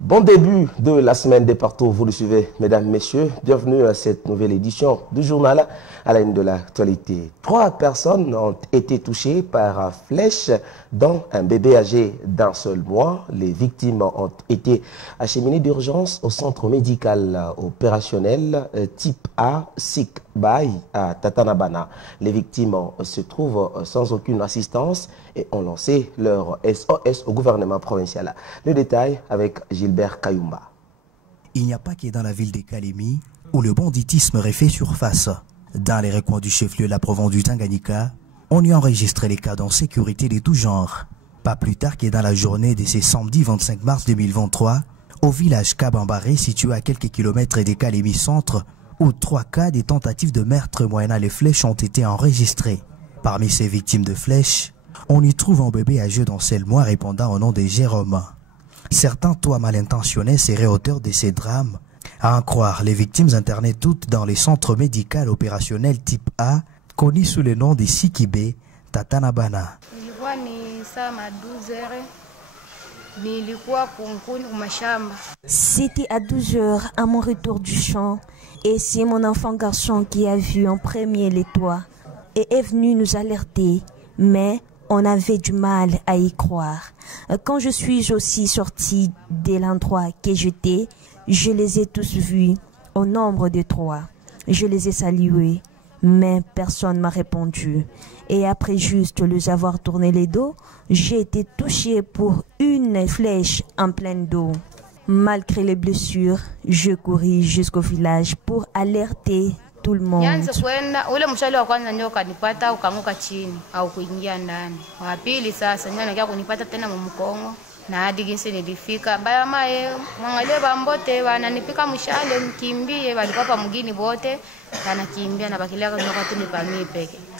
Bon début de la semaine des partout, vous le suivez, mesdames, messieurs. Bienvenue à cette nouvelle édition du journal à la une de l'actualité. 3 personnes ont été touchées par flèche, dont un bébé âgé d'un seul mois. Les victimes ont été acheminées d'urgence au centre médical opérationnel type A, SIC Bay à Tatanabana. Les victimes se trouvent sans aucune assistance et ont lancé leur SOS au gouvernement provincial. Le détail avec Gilbert Kayumba. Il n'y a pas que dans la ville de Kalemi où le banditisme refait surface. Dans les recoins du chef-lieu la province du Tanganyika, on y a enregistré les cas d'insécurité de tout genre. Pas plus tard que dans la journée de ce samedi 25 mars 2023, au village Kabambaré, situé à quelques kilomètres de Kalemi centre, où 3 cas de tentatives de meurtre moyennant les flèches ont été enregistrés. Parmi ces victimes de flèches, on y trouve un bébé âgé d'un seul mois répondant au nom de Jérôme. Certains toits mal intentionnés seraient auteurs de ces drames. À en croire, les victimes internées toutes dans les centres médicaux opérationnels type A, connus sous le nom de Sikibé, Tatanabana. C'était à 12 h à mon retour du champ et c'est mon enfant garçon qui a vu en premier les toits et est venu nous alerter, mais on avait du mal à y croire. Quand je suis aussi sortie de l'endroit que j'étais, je les ai tous vus au nombre de 3. Je les ai salués, mais personne ne m'a répondu. Et après juste les avoir tourné les dos, j'ai été touchée pour une flèche en pleine dos. Malgré les blessures, je couris jusqu'au village pour alerter tout le monde.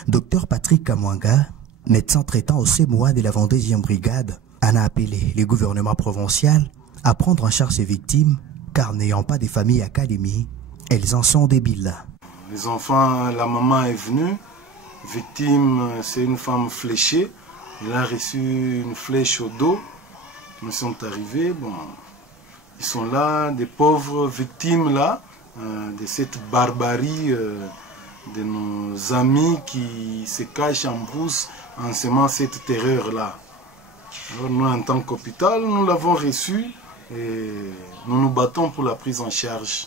Docteur Patrick Kamwanga, médecin traitant au CMOA de la 22e brigade, en a appelé le gouvernement provincial à prendre en charge ces victimes, car n'ayant pas de famille à Kalemi, elles en sont débiles. Les enfants, la maman est venue, victime, c'est une femme fléchée, elle a reçu une flèche au dos. Ils sont arrivés, bon, ils sont là, des pauvres victimes là, de cette barbarie de nos amis qui se cachent en brousse en semant cette terreur là. Alors nous, en tant qu'hôpital, nous l'avons reçu et nous nous battons pour la prise en charge.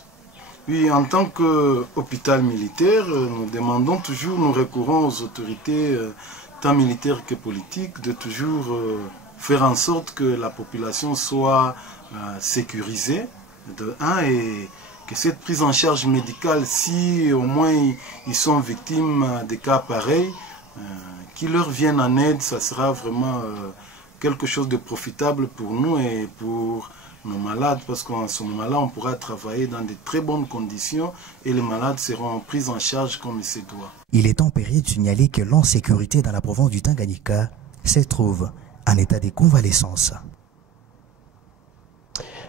Puis en tant qu'hôpital militaire, nous demandons toujours, nous recourons aux autorités, tant militaires que politiques, de toujours faire en sorte que la population soit sécurisée, de 1, et que cette prise en charge médicale, si au moins ils sont victimes de cas pareils, qui leur viennent en aide, ça sera vraiment quelque chose de profitable pour nous et pour nos malades, parce qu'en ce moment-là, on pourra travailler dans de très bonnes conditions et les malades seront pris en charge comme il se doit. Il est impérieux de signaler que l'insécurité dans la province du Tanganyika se trouve en état de convalescence.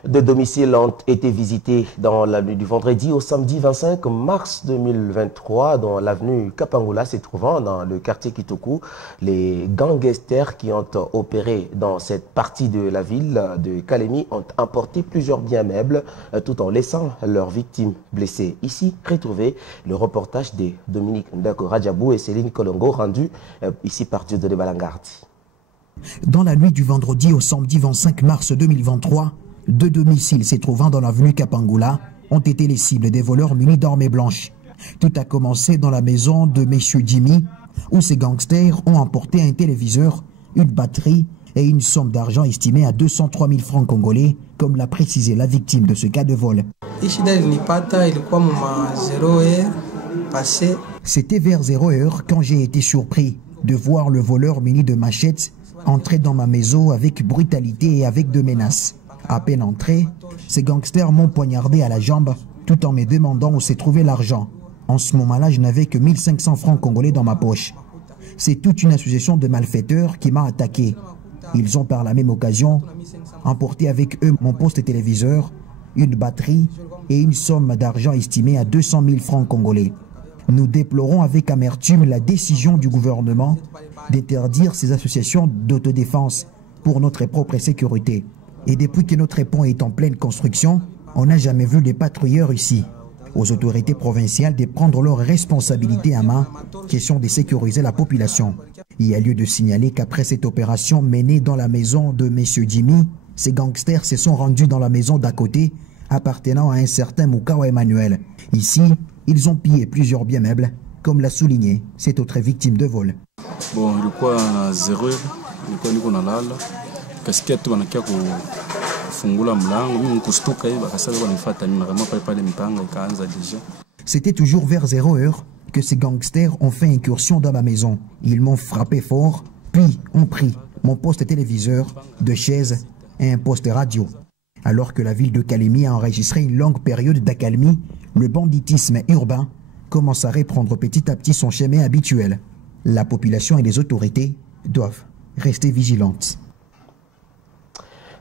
Des domiciles ont été visités dans la nuit du vendredi au samedi 25 mars 2023 dans l'avenue Kapangula, se trouvant dans le quartier Kitoku. Les gangsters qui ont opéré dans cette partie de la ville de Kalemi ont emporté plusieurs biens meubles tout en laissant leurs victimes blessées. Ici, retrouvez le reportage de Dominique Ndako Radjabou et Céline Kolongo rendu ici par Dieudonné Balangardi. Dans la nuit du vendredi au samedi 25 mars 2023, 2 domiciles se trouvant dans l'avenue Kapangula ont été les cibles des voleurs munis d'armes blanches. Tout a commencé dans la maison de M. Jimmy, où ces gangsters ont emporté un téléviseur, une batterie et une somme d'argent estimée à 203 000 francs congolais, comme l'a précisé la victime de ce cas de vol. C'était vers 0 heure quand j'ai été surpris de voir le voleur muni de machettes entrer dans ma maison avec brutalité et avec 2 menaces. À peine entré, ces gangsters m'ont poignardé à la jambe tout en me demandant où s'est trouvé l'argent. En ce moment-là, je n'avais que 1500 francs congolais dans ma poche. C'est toute une association de malfaiteurs qui m'a attaqué. Ils ont par la même occasion emporté avec eux mon poste téléviseur, une batterie et une somme d'argent estimée à 200 000 francs congolais. Nous déplorons avec amertume la décision du gouvernement d'interdire ces associations d'autodéfense pour notre propre sécurité. Et depuis que notre pont est en pleine construction, on n'a jamais vu des patrouilleurs ici. Aux autorités provinciales de prendre leurs responsabilités en main, question de sécuriser la population. Il y a lieu de signaler qu'après cette opération menée dans la maison de M. Jimmy, ces gangsters se sont rendus dans la maison d'à côté, appartenant à un certain Mukawa Emmanuel. Ici, ils ont pillé plusieurs biens meubles, comme l'a souligné cette autre victime de vol. Bon, il y a 0 heure, il y a casquette, c'était toujours vers 0 heure que ces gangsters ont fait incursion dans ma maison. Ils m'ont frappé fort, puis ont pris mon poste téléviseur, 2 chaises et un poste radio. Alors que la ville de Kalemi a enregistré une longue période d'accalmie, le banditisme urbain commence à reprendre petit à petit son chemin habituel. La population et les autorités doivent rester vigilantes.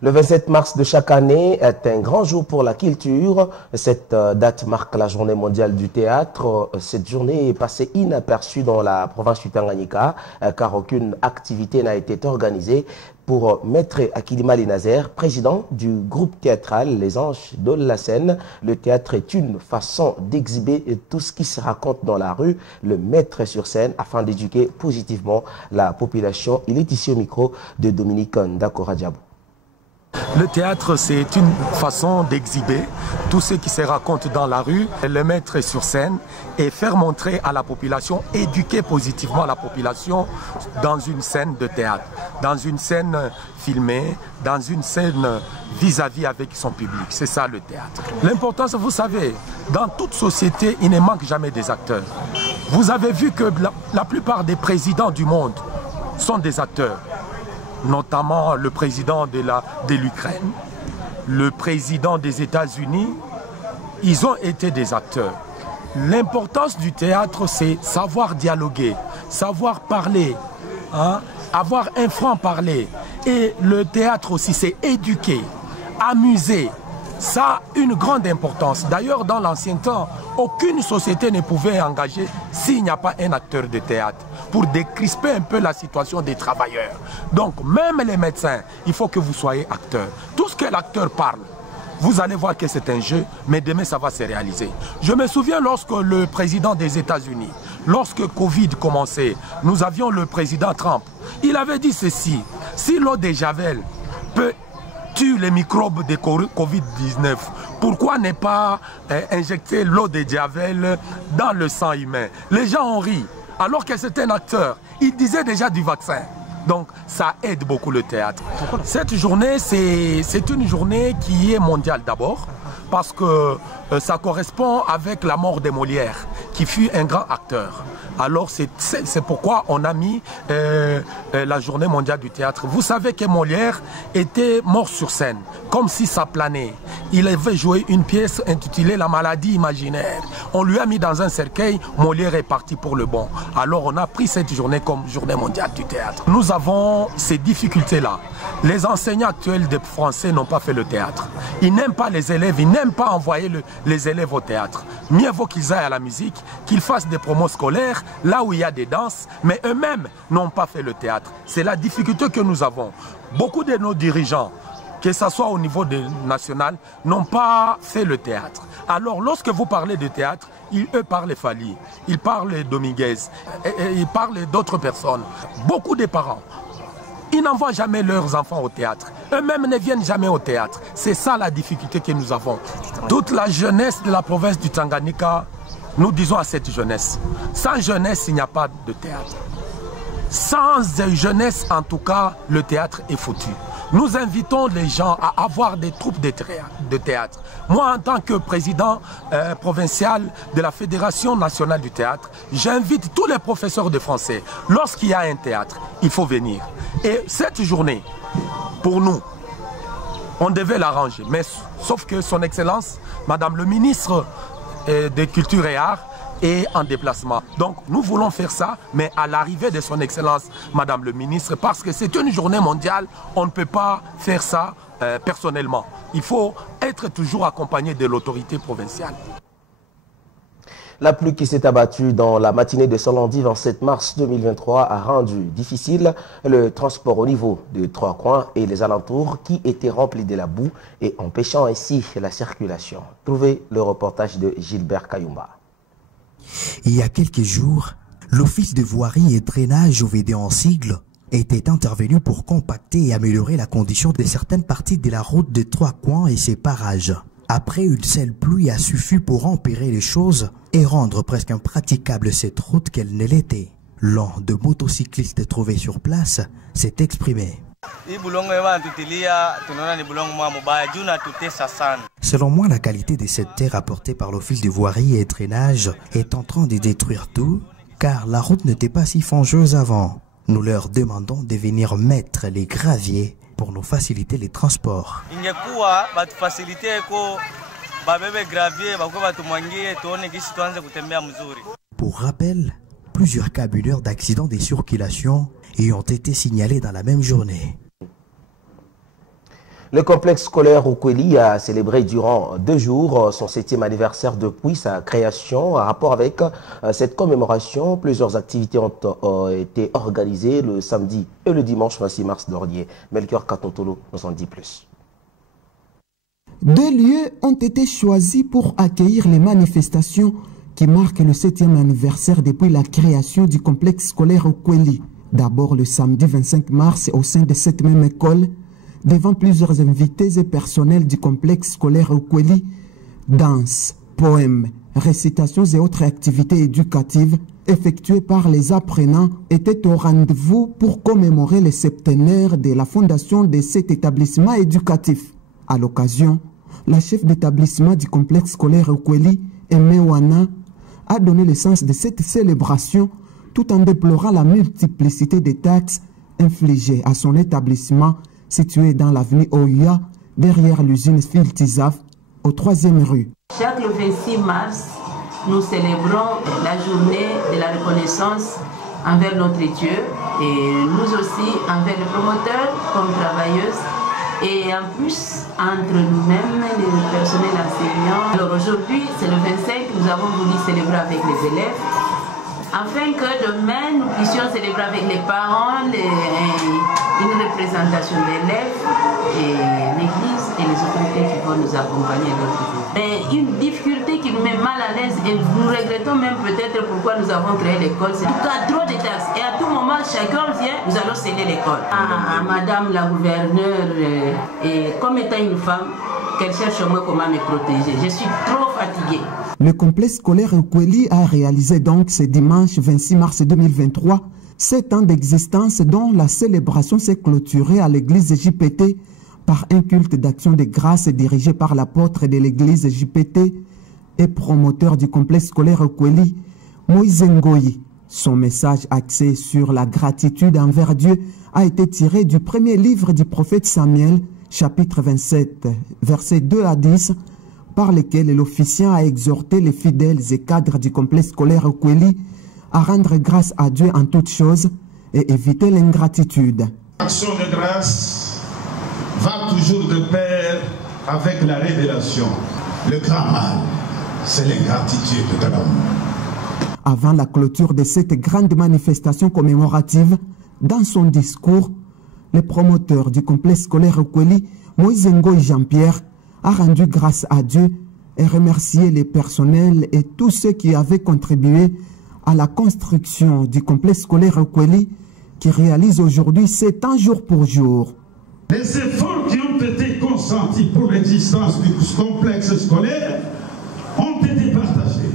Le 27 mars de chaque année est un grand jour pour la culture. Cette date marque la journée mondiale du théâtre. Cette journée est passée inaperçue dans la province du Tanganyika car aucune activité n'a été organisée. Pour Maître Akilima Nazer, président du groupe théâtral Les Anges de la Seine, le théâtre est une façon d'exhiber tout ce qui se raconte dans la rue, le mettre sur scène afin d'éduquer positivement la population. Il est ici au micro de Dominique Ndakoradjabou. Le théâtre, c'est une façon d'exhiber tout ce qui se raconte dans la rue, le mettre sur scène et faire montrer à la population, éduquer positivement la population dans une scène de théâtre, dans une scène filmée, dans une scène vis-à-vis avec son public. C'est ça le théâtre. L'importance, vous savez, dans toute société, il ne manque jamais des acteurs. Vous avez vu que la plupart des présidents du monde sont des acteurs. Notamment le président de l'Ukraine, le président des États-Unis, ils ont été des acteurs. L'importance du théâtre, c'est savoir dialoguer, savoir parler, hein, avoir un franc-parler. Et le théâtre aussi, c'est éduquer, amuser. Ça a une grande importance. D'ailleurs, dans l'ancien temps, aucune société ne pouvait engager s'il n'y a pas un acteur de théâtre pour décrisper un peu la situation des travailleurs. Donc, même les médecins, il faut que vous soyez acteurs. Tout ce que l'acteur parle, vous allez voir que c'est un jeu, mais demain, ça va se réaliser. Je me souviens lorsque le président des États-Unis, lorsque Covid commençait, nous avions le président Trump. Il avait dit ceci, si l'eau de Javel peut tue les microbes de Covid-19. Pourquoi ne pas injecter l'eau de Javel dans le sang humain? Les gens ont ri, alors que c'est un acteur. Il disait déjà du vaccin. Donc ça aide beaucoup le théâtre. Cette journée, c'est une journée qui est mondiale d'abord, parce que ça correspond avec la mort de Molière, qui fut un grand acteur. Alors c'est pourquoi on a mis la journée mondiale du théâtre. Vous savez que Molière était mort sur scène, comme si ça planait. Il avait joué une pièce intitulée La maladie imaginaire. On lui a mis dans un cercueil, Molière est parti pour le bon. Alors on a pris cette journée comme journée mondiale du théâtre. Nous avons ces difficultés-là. Les enseignants actuels de français n'ont pas fait le théâtre. Ils n'aiment pas les élèves, ils n'aiment pas envoyer les élèves au théâtre. Mieux vaut qu'ils aillent à la musique, qu'ils fassent des promos scolaires, là où il y a des danses, mais eux-mêmes n'ont pas fait le théâtre. C'est la difficulté que nous avons. Beaucoup de nos dirigeants, que ce soit au niveau national, n'ont pas fait le théâtre. Alors lorsque vous parlez de théâtre, eux parlent Fali, ils parlent Dominguez, ils parlent d'autres personnes. Beaucoup de parents, ils n'envoient jamais leurs enfants au théâtre. Eux-mêmes ne viennent jamais au théâtre. C'est ça la difficulté que nous avons. Toute la jeunesse de la province du Tanganyika, nous disons à cette jeunesse, sans jeunesse, il n'y a pas de théâtre. Sans jeunesse, en tout cas, le théâtre est foutu. Nous invitons les gens à avoir des troupes de théâtre. Moi, en tant que président provincial de la Fédération nationale du théâtre, j'invite tous les professeurs de français. Lorsqu'il y a un théâtre, il faut venir. Et cette journée, pour nous, on devait l'arranger. Mais sauf que son Excellence, Madame le ministre de Culture et Arts, est en déplacement. Donc nous voulons faire ça, mais à l'arrivée de son Excellence, Madame le ministre, parce que c'est une journée mondiale, on ne peut pas faire ça personnellement. Il faut être toujours accompagné de l'autorité provinciale. La pluie qui s'est abattue dans la matinée de ce lundi 27 mars 2023 a rendu difficile le transport au niveau de Trois-Coins et les alentours qui étaient remplis de la boue et empêchant ainsi la circulation. Trouvez le reportage de Gilbert Kayumba. Il y a quelques jours, l'Office de voirie et drainage OVD en sigle était intervenu pour compacter et améliorer la condition de certaines parties de la route de Trois-Coins et ses parages. Après, une seule pluie a suffi pour empirer les choses et rendre presque impraticable cette route qu'elle ne l'était. L'un de motocyclistes trouvés sur place s'est exprimé. Selon moi, la qualité de cette terre apportée par l'Office de voirie et drainage est en train de détruire tout, car la route n'était pas si fangeuse avant. Nous leur demandons de venir mettre les graviers pour nous faciliter les transports. Pour rappel, plusieurs cas mineurs d'accidents de circulation y ont été signalés dans la même journée. Le complexe scolaire Okweli a célébré durant 2 jours son 7e anniversaire depuis sa création. En rapport avec cette commémoration, plusieurs activités ont été organisées le samedi et le dimanche 26 mars dernier. Melchior Katontolo nous en dit plus. 2 lieux ont été choisis pour accueillir les manifestations qui marquent le 7e anniversaire depuis la création du complexe scolaire Okweli. D'abord le samedi 25 mars au sein de cette même école, devant plusieurs invités et personnels du complexe scolaire Okweli, danse, poèmes, récitations et autres activités éducatives effectuées par les apprenants étaient au rendez-vous pour commémorer le septénaire de la fondation de cet établissement éducatif. À l'occasion, la chef d'établissement du complexe scolaire Okweli, Aimé Wana, a donné le sens de cette célébration tout en déplorant la multiplicité des taxes infligées à son établissement situé dans l'avenue Oya, derrière l'usine Filtizaf, au 3e rue. Chaque 26 mars, nous célébrons la journée de la reconnaissance envers notre Dieu et nous aussi envers les promoteurs comme travailleuses et en plus entre nous-mêmes, les personnels enseignants. Alors aujourd'hui, c'est le 25, nous avons voulu célébrer avec les élèves afin que demain nous puissions célébrer avec les parents, une représentation d'élèves et l'église et les autorités qui vont nous accompagner. Mais une difficulté qui nous met mal à l'aise et nous regrettons même peut-être pourquoi nous avons créé l'école, c'est qu'il y a trop de taxes et à tout moment chacun vient, nous allons sceller l'école. À madame la gouverneure, et comme étant une femme, qu'elle cherche moi comment me protéger. Je suis trop fatiguée. Le complexe scolaire Okweli a réalisé donc ce dimanche 26 mars 2023 7 ans d'existence dont la célébration s'est clôturée à l'église JPT par un culte d'action de grâce dirigé par l'apôtre de l'église JPT et promoteur du complexe scolaire Okweli, Moïse Ngoyi. Son message axé sur la gratitude envers Dieu a été tiré du premier livre du prophète Samuel, chapitre 27, versets 2 à 10, par lesquels l'officiant a exhorté les fidèles et cadres du complexe scolaire Okweli à rendre grâce à Dieu en toutes choses et éviter l'ingratitude. L'action de grâce va toujours de pair avec la révélation. Le grand mal, c'est l'ingratitude de l'homme. Avant la clôture de cette grande manifestation commémorative, dans son discours, le promoteur du complexe scolaire Okweli, Moïse Ngoyi Jean-Pierre, a rendu grâce à Dieu et remercié les personnels et tous ceux qui avaient contribué à la construction du complexe scolaire Okweli qui réalise aujourd'hui 7 ans jour pour jour. Les efforts qui ont été consentis pour l'existence du complexe scolaire ont été partagés.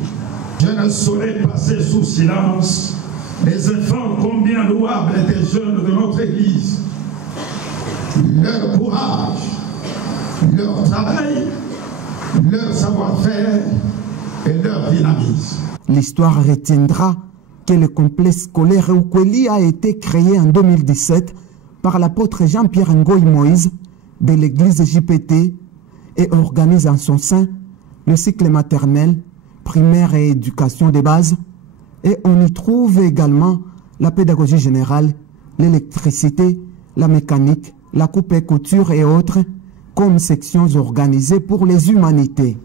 Je ne saurais passer sous silence les efforts combien louables des jeunes de notre Église. Leur courage, leur travail, leur savoir-faire et leur dynamisme. L'histoire retiendra que le complexe scolaire Okweli a été créé en 2017 par l'apôtre Jean-Pierre Ngoyi Moïse de l'église JPT et organise en son sein le cycle maternel, primaire et éducation de base. Et on y trouve également la pédagogie générale, l'électricité, la mécanique, la coupe et couture et autres, comme sections organisées pour les humanités.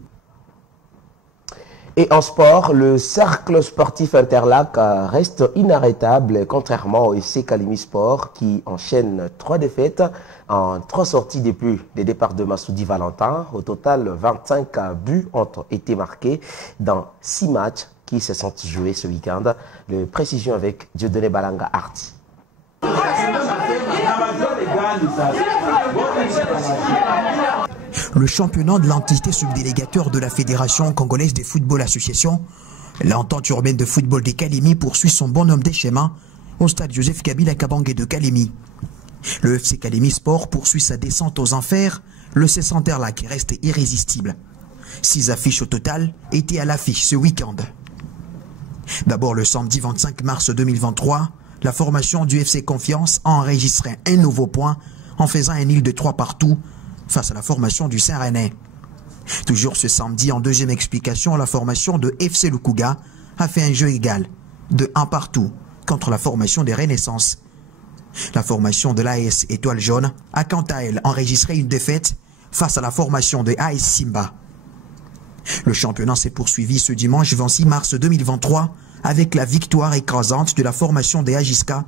Et en sport, le cercle sportif Interlac reste inarrêtable, contrairement au FC Kalimi Sport qui enchaîne 3 défaites en 3 sorties depuis le départ de Massoudi Valentin. Au total, 25 buts ont été marqués dans 6 matchs qui se sont joués ce week-end. De précision avec Dieudonné Balanga Arti. Le championnat de l'entité subdélégateur de la Fédération congolaise de football association, l'entente urbaine de football des Kalemi poursuit son bonhomme des schémas au stade Joseph Kabila Kabange de Kalemi. Le FC Kalemi Sport poursuit sa descente aux enfers, le CS Interlac reste irrésistible. 6 affiches au total étaient à l'affiche ce week-end. D'abord le samedi 25 mars 2023, la formation du FC Confiance a enregistré un nouveau point en faisant un nul de 3 partout face à la formation du Saint-Rennais. Toujours ce samedi, en deuxième explication, la formation de FC Lukuga a fait un jeu égal de 1 partout contre la formation des Renaissances. La formation de l'AS Étoile Jaune a quant à elle enregistré une défaite face à la formation de AS Simba. Le championnat s'est poursuivi ce dimanche 26 mars 2023 avec la victoire écrasante de la formation des Agiska,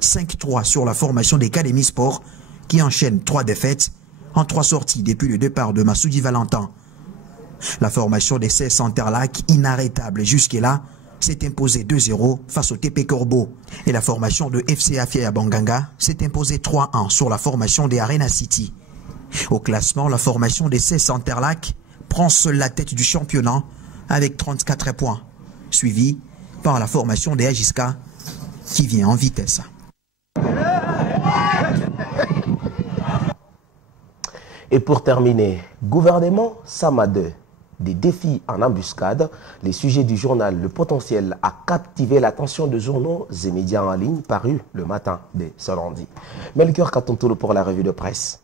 5-3 sur la formation des Kalemi Sport qui enchaîne 3 défaites en 3 sorties depuis le départ de Massoudi Valentin. La formation des CS Interlac, inarrêtable jusque-là, s'est imposée 2-0 face au TP Corbeau. Et la formation de FC Afia Banganga s'est imposée 3-1 sur la formation des Arena City. Au classement, la formation des CS Interlac prend seule la tête du championnat avec 34 points, suivi par la formation des Agiska qui vient en vitesse. Et pour terminer, gouvernement Samade, des défis en embuscade, les sujets du journal Le Potentiel a captivé l'attention de journaux et médias en ligne parus le matin de ce lundi. Melchior Katontoulou pour la revue de presse.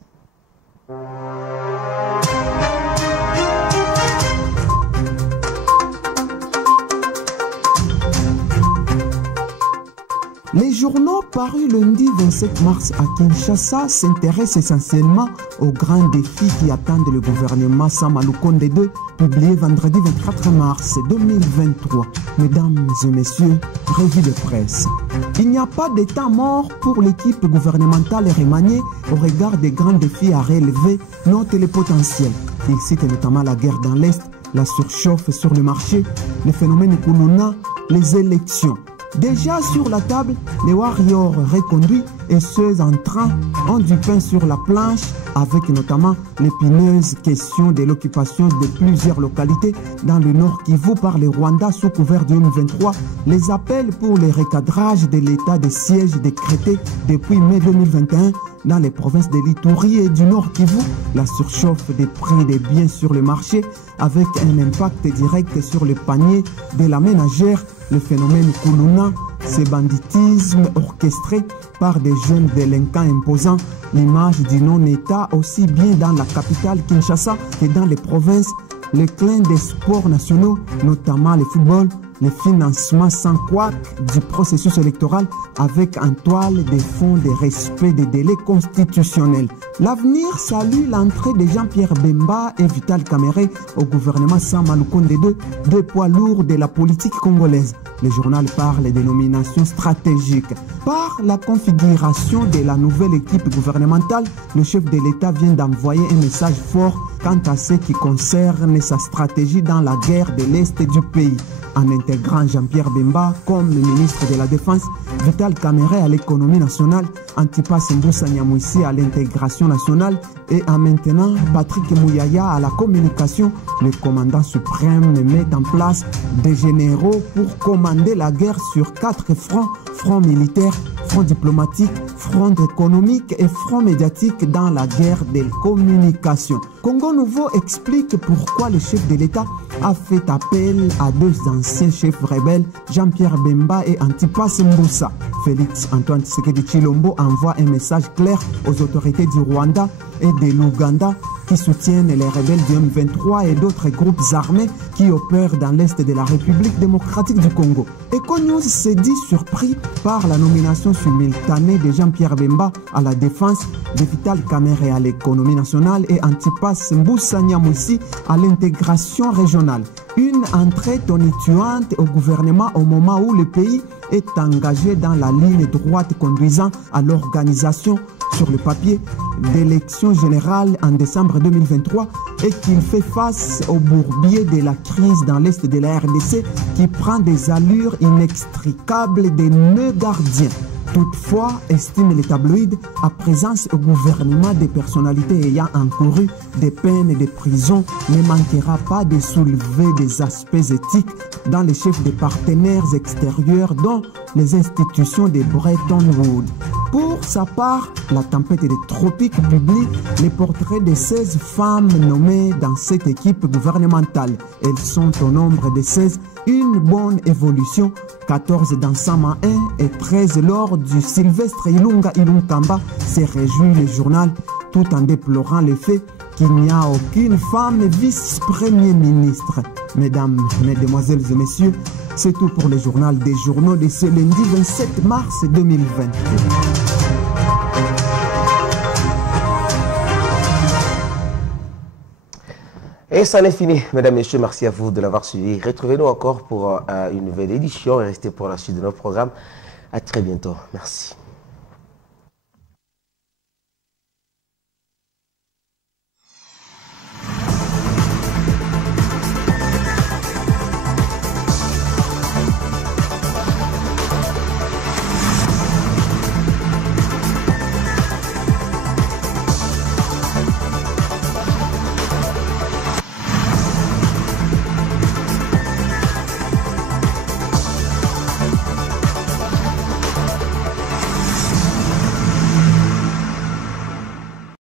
Les journaux parus lundi 27 mars à Kinshasa s'intéressent essentiellement aux grands défis qui attendent le gouvernement Samalukonde II, publié vendredi 24 mars 2023. Mesdames et messieurs, revue de presse. Il n'y a pas de temps mort pour l'équipe gouvernementale remaniée au regard des grands défis à relever, note le potentiel. Il cite notamment la guerre dans l'Est, la surchauffe sur le marché, les phénomènes Kuluna, les élections. Déjà sur la table, les warriors reconduits et ceux en train ont du pain sur la planche, avec notamment l'épineuse question de l'occupation de plusieurs localités dans le Nord Kivu par les Rwandais sous couvert du M23, les appels pour le recadrage de l'état de siège décrété depuis mai 2021 dans les provinces de l'Ituri et du Nord Kivu, la surchauffe des prix des biens sur le marché avec un impact direct sur le panier de la ménagère, le phénomène Kuluna, ce banditisme orchestré par des jeunes délinquants imposant l'image du non-État aussi bien dans la capitale Kinshasa que dans les provinces, le clin des sports nationaux, notamment le football, le financement sans couac du processus électoral avec en toile des fonds de respect des délais constitutionnels. L'avenir salue l'entrée de Jean-Pierre Bemba et Vital Kamerhe au gouvernement Samalukonde II, deux poids lourds de la politique congolaise. Le journal parle des nominations stratégiques. Par la configuration de la nouvelle équipe gouvernementale, le chef de l'État vient d'envoyer un message fort quant à ce qui concerne sa stratégie dans la guerre de l'Est du pays. En intégrant Jean-Pierre Bemba comme ministre de la Défense, Vital Kamerhe à l'économie nationale, Antipas Mboussa Nyamwisi à l'intégration nationale et en maintenant Patrick Mouyaya à la communication, le commandant suprême met en place des généraux pour commander la guerre sur 4 fronts: front militaire, front diplomatique, front économique et front médiatique dans la guerre des communications. Congo Nouveau explique pourquoi le chef de l'État a fait appel à 2 anciens chefs rebelles, Jean-Pierre Bemba et Antipas Mboussa. Félix Antoine Tshisekedi Tshilombo envoie un message clair aux autorités du Rwanda et de l'Ouganda qui soutiennent les rebelles du M23 et d'autres groupes armés qui opèrent dans l'est de la République démocratique du Congo. EcoNews s'est dit surpris par la nomination simultanée de Jean-Pierre Bemba à la défense, de Vital Kamerhe à l'économie nationale et Antipas Mbusa Nyamwisi à l'intégration régionale. Une entrée tonitruante au gouvernement au moment où le pays est engagé dans la ligne droite conduisant à l'organisation sur le papier d'élections générales en décembre 2023 et qu'il fait face au bourbier de la crise dans l'est de la RDC qui prend des allures inextricables des nœuds gardiens. Toutefois, estime les tabloïds, à présence au gouvernement des personnalités ayant encouru des peines de prison ne manquera pas de soulever des aspects éthiques dans les chefs des partenaires extérieurs dont les institutions de Bretton Woods. Pour sa part, la tempête des tropiques publie les portraits de 16 femmes nommées dans cette équipe gouvernementale. Elles sont au nombre de 16, une bonne évolution, 14 dans Sama 1 et 13 lors du Sylvestre Ilunga Ilunkamba, se réjouit le journal tout en déplorant le fait qu'il n'y a aucune femme vice-premier ministre. Mesdames, mesdemoiselles et messieurs, c'est tout pour le journal des journaux de ce lundi 27 mars 2020. Et ça en est fini, mesdames, messieurs, merci à vous de l'avoir suivi. Retrouvez-nous encore pour une nouvelle édition et restez pour la suite de nos programmes. À très bientôt. Merci.